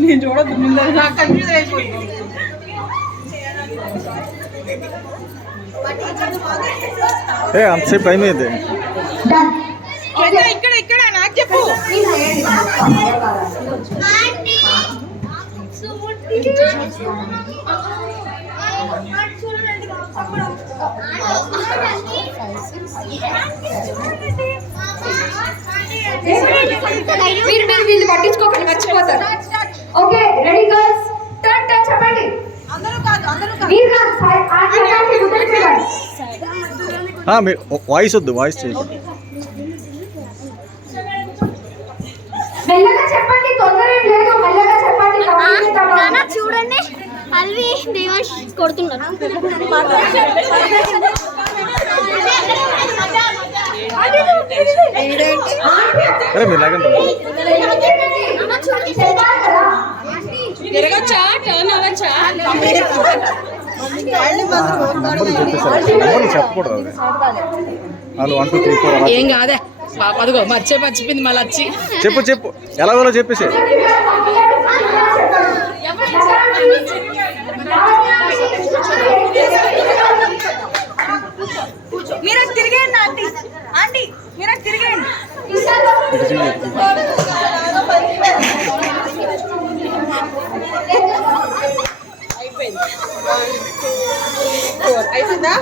నేను చూడద్దు ముందర నాకు కన్ఫ్యూజ్ అయిపోయింది. అంతసేపు టైం అయింది. ఇక్కడ ఇక్కడ నాకు చెప్పు. మీరు వీళ్ళు పట్టించుకోకండి, మర్చిపోతారు. Okay ready girls, turn turn చెప్పండి. వాయిస్ వద్దు, వాయిస్ చేయండి. మెల్లగా చెప్పండి, తొందర ఏం లేదు, మెల్లగా చెప్పండి. చూడండి అల్వి దేవాష్ కొడుతున్నారు. తిరగచ్చా, టర్న్ అవ్వచ్చా? చెప్పకూడదు. 1 2 3 4 ఏం కాదే అదిగో మర్చిపోయింది మళ్ళీ వచ్చి. చెప్పు చెప్పు, ఎలాగోలో చెప్పేసి. మీరు తిరిగేయండి ఆంటీ, ఆంటీ మీరు తిరిగేయండి. అయిపోయిందా?